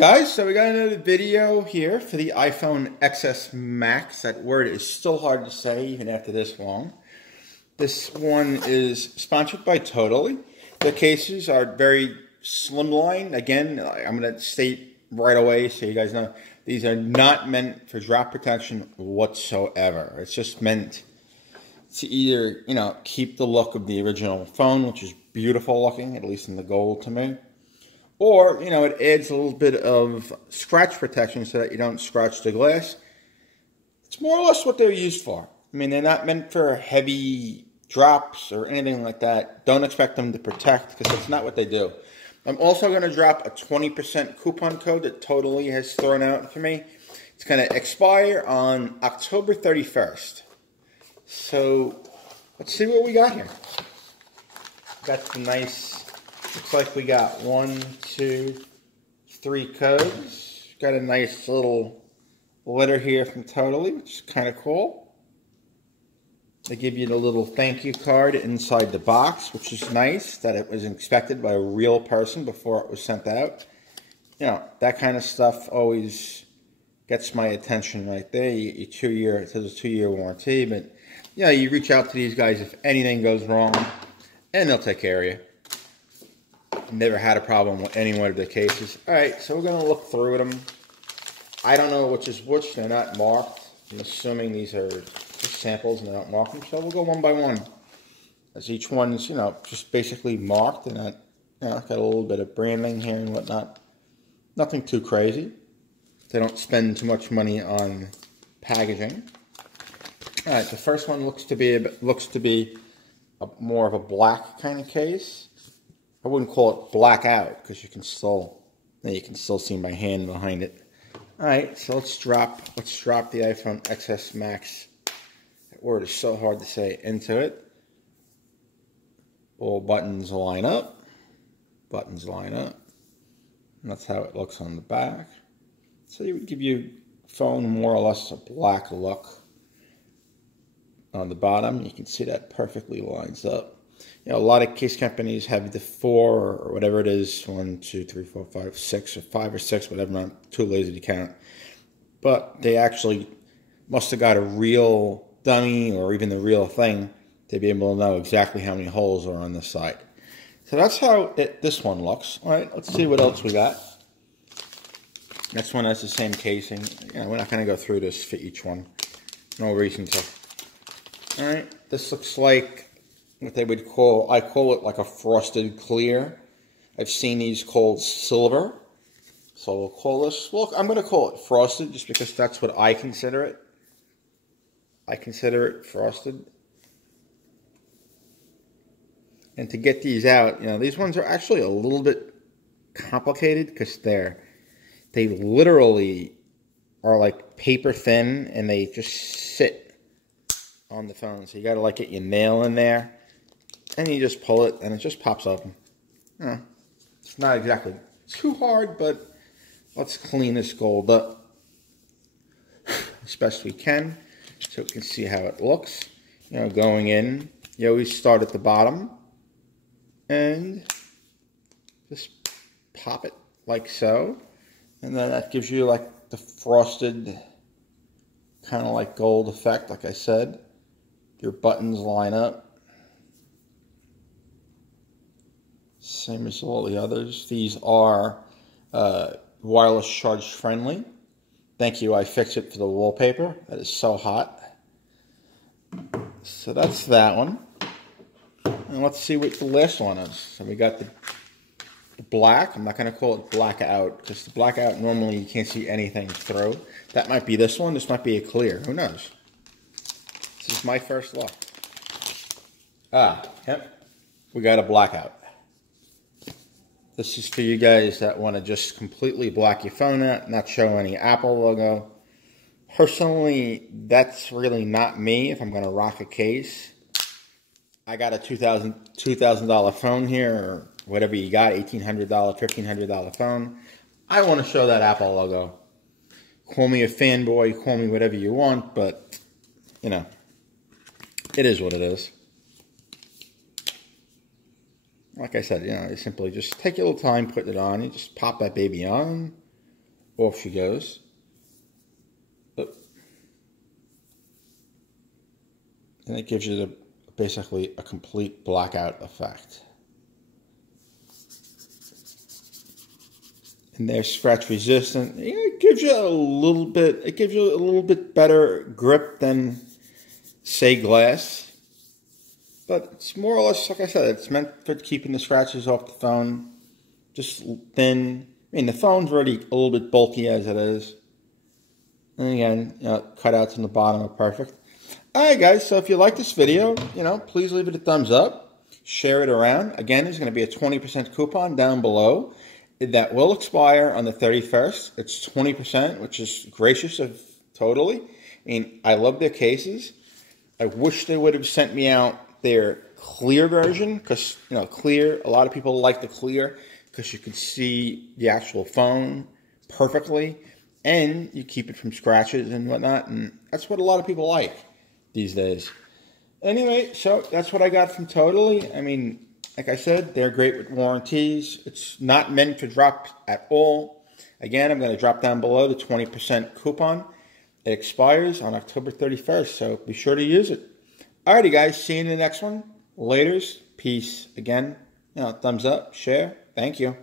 Guys, so we got another video here for the iPhone XS Max. That word is still hard to say even after this long. This one is sponsored by Totallee. The cases are very slimline. Again, I'm going to state right away so you guys know, these are not meant for drop protection whatsoever. It's just meant to either, keep the look of the original phone, which is beautiful looking, at least in the gold to me. Or, it adds a little bit of scratch protection so that you don't scratch the glass. It's more or less what they're used for. I mean, they're not meant for heavy drops or anything like that. Don't expect them to protect because that's not what they do. I'm also going to drop a 20% coupon code that Totallee has thrown out for me. It's going to expire on October 31st. So, let's see what we got here. Got the nice, looks like we got 1, 2, 3 codes. Got a nice little letter here from Totallee, which is kind of cool. They give you the little thank you card inside the box, which is nice that it was inspected by a real person before it was sent out. That kind of stuff always gets my attention right there. It says a 2-year warranty, but you reach out to these guys if anything goes wrong, and they'll take care of you. Never had a problem with any one of the cases. Alright, so we're going to look through them. I don't know which is which. They're not marked. I'm assuming these are just samples and they're not marked. So we'll go one by one. As each one's, just basically marked and that, got a little bit of branding here and whatnot. Nothing too crazy. They don't spend too much money on packaging. Alright, the first one looks to be more of a black kind of case. I wouldn't call it blackout because you can still see my hand behind it. All right, so let's drop the iPhone XS Max. That word is so hard to say. Into it. All buttons line up. Buttons line up. And that's how it looks on the back. So it would give your phone more or less a black look. On the bottom, you can see that perfectly lines up. A lot of case companies have the 4 or whatever it is, 1, 2, 3, 4, 5, 6, or 5 or 6, whatever. I'm too lazy to count. But they actually must have got a real dummy or even the real thing to be able to know exactly how many holes are on the side. So that's how this one looks. All right, let's see what else we got. Next one has the same casing. We're not going to go through this for each one. No reason to. All right, this looks like what they would call, I call it like a frosted clear. I've seen these called silver. So we'll call this, I'm going to call it frosted just because that's what I consider it. I consider it frosted. And to get these out, these ones are actually a little bit complicated because they literally are like paper thin and they just sit on the phone. So you got to get your nail in there. And you just pull it, and it just pops open. It's not exactly too hard, but let's clean this gold up as best we can so we can see how it looks. Going in, you always start at the bottom and just pop it like so. And then that gives you the frosted kind of like gold effect, like I said. Your buttons line up. Same as all the others. These are wireless charge friendly. Thank you, iFixit, for the wallpaper. That is so hot. So that's that one. And let's see what the last one is. So we got the black. I'm not going to call it blackout because the blackout normally you can't see anything through. That might be this one. This might be a clear. Who knows? This is my first look. Yep. We got a blackout. This is for you guys that want to just completely black your phone out, not show any Apple logo. Personally, that's really not me if I'm going to rock a case. I got a $2,000 phone here, or whatever you got, $1,800, $1,500 phone. I want to show that Apple logo. Call me a fanboy, call me whatever you want, but, it is what it is. Like I said, you simply just take a little time putting it on. You just pop that baby on. Off she goes. And it gives you basically a complete blackout effect. And they're scratch resistant. Yeah, it gives you a little bit. It gives you a little bit better grip than, say, glass. But it's more or less, like I said, it's meant for keeping the scratches off the phone. Just thin. I mean, the phone's already a little bit bulky as it is. And again, cutouts on the bottom are perfect. Alright guys, so if you like this video, please leave it a thumbs up. Share it around. Again, there's going to be a 20% coupon down below. That will expire on the 31st. It's 20%, which is gracious of Totallee. I mean, I love their cases. I wish they would have sent me out their clear version, because, clear, a lot of people like the clear, because you can see the actual phone perfectly, and you keep it from scratches and whatnot, and that's what a lot of people like these days. Anyway, so that's what I got from Totallee. I mean, like I said, they're great with warranties. It's not meant to drop at all. Again, I'm going to drop down below the 20% coupon. It expires on October 31st, so be sure to use it. Alrighty, guys. See you in the next one. Laters. Peace. Again, thumbs up, share. Thank you.